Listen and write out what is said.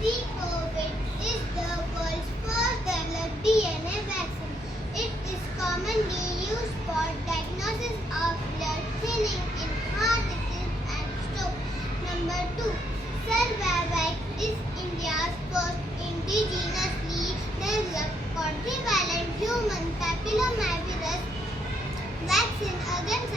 COVID is the world's first developed DNA vaccine. It is commonly used for diagnosis of blood thinning in heart disease and stroke. Number 2. Cervarix is India's first indigenously developed quadrivalent human papillomavirus vaccine against